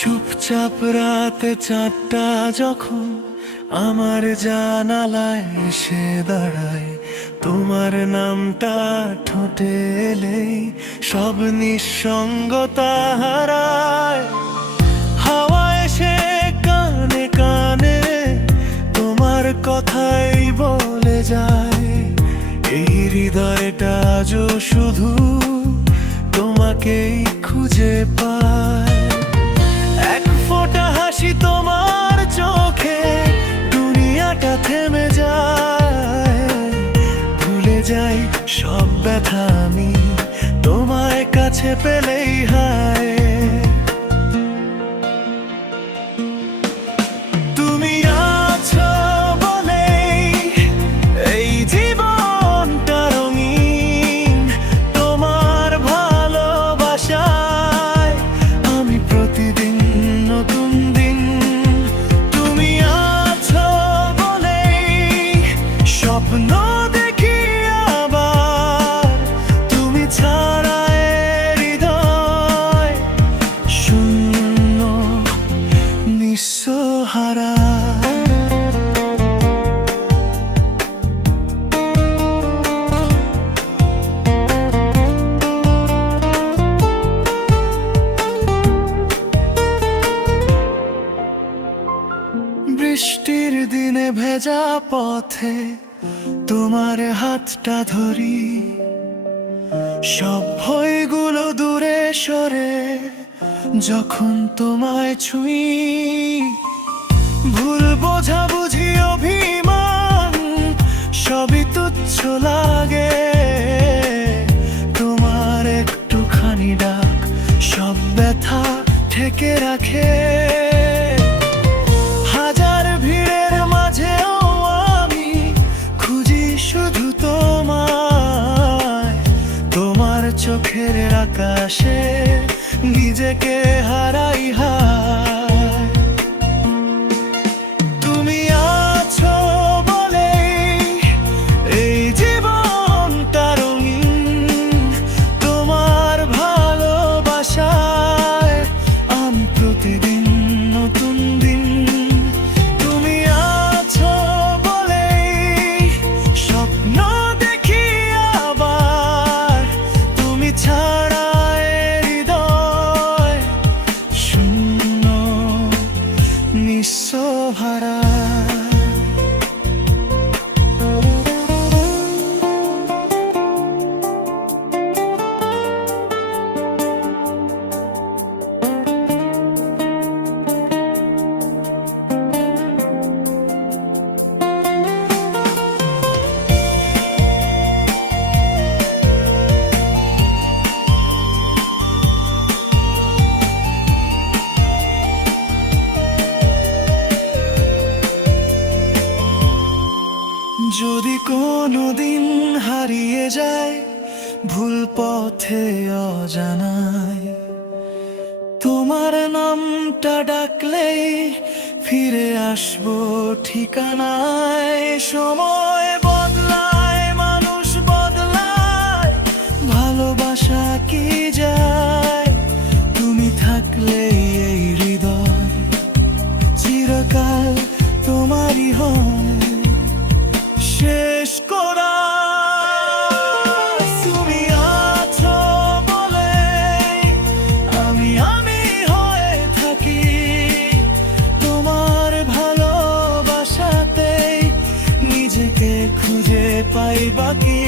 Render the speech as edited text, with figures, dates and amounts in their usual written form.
চুপচাপ রাতে চাঁদটা যখন আমার জানালায় এসে দাঁড়ায়, তোমার নামটা ঠোঁটে এলেই সব নিঃসঙ্গতা হারায়। হাওয়া এসে কানে কানে তোমার কথাই বলে যায়, এই হৃদয়টা আজও শুধু তোমাকেই খুঁজে পায়। এক ফোঁটা হাসি তোমার চোখে দুনিয়াটা থেমে যায়, ভুলে যাই সব ব্যথা আমি তোমায় কাছে পেলেই হায়। তুমি আছো বলেই এই জীবনটা রঙিন, তোমার ভালোবাসায় আমি প্রতিদিন নতুন দিন। তুমি আছো বলেই স্বপ্ন দেখি আবার, তুমি ছাড়া এ হৃদয় শূন্য নিঃসহারা। বৃষ্টির দিনে ভেজা পথে তোমার হাতটা ধরি, সব ভয়গুলো দূরে সরে যখন তোমায় ছুঁই। ভুল বোঝাবুঝি অভিমান সবই তুচ্ছ লাগে, তোমার একটুখানি ডাক সব ব্যথা ঠেকে রাখে। হাজার ভিড়ের মাঝেও আমি খুঁজি শুধু তোমায়, তোমার চোখের আকাশে নিজেকে হারাই হায়। তুমি আছো বলেই এই জীবনটা রঙিন, তোমার ভালোবাসায় আমি প্রতিদিন নতুন দিন। তুমি আছো বলেই স্বপ্ন দেখি আবার, তুমি ছাড়া এ হৃদয় শূন্য নিঃসহারা। যদি কোনোদিন হারিয়ে যায় ভুল পথে অজানায়, তোমার নামটা ডাকলেই ফিরে আসবো ঠিকানায়। সময় বদলায়, মানুষ বদলায়, ভালোবাসা কি যায়, তুমি থাকলেই এই হৃদয় চিরকাল তোমারই হয়। শেষ করা তুমি আছো বলে আমি হয়ে থাকি, তোমার ভালোবাসাতেই নিজেকে খুঁজে পাই বাকি।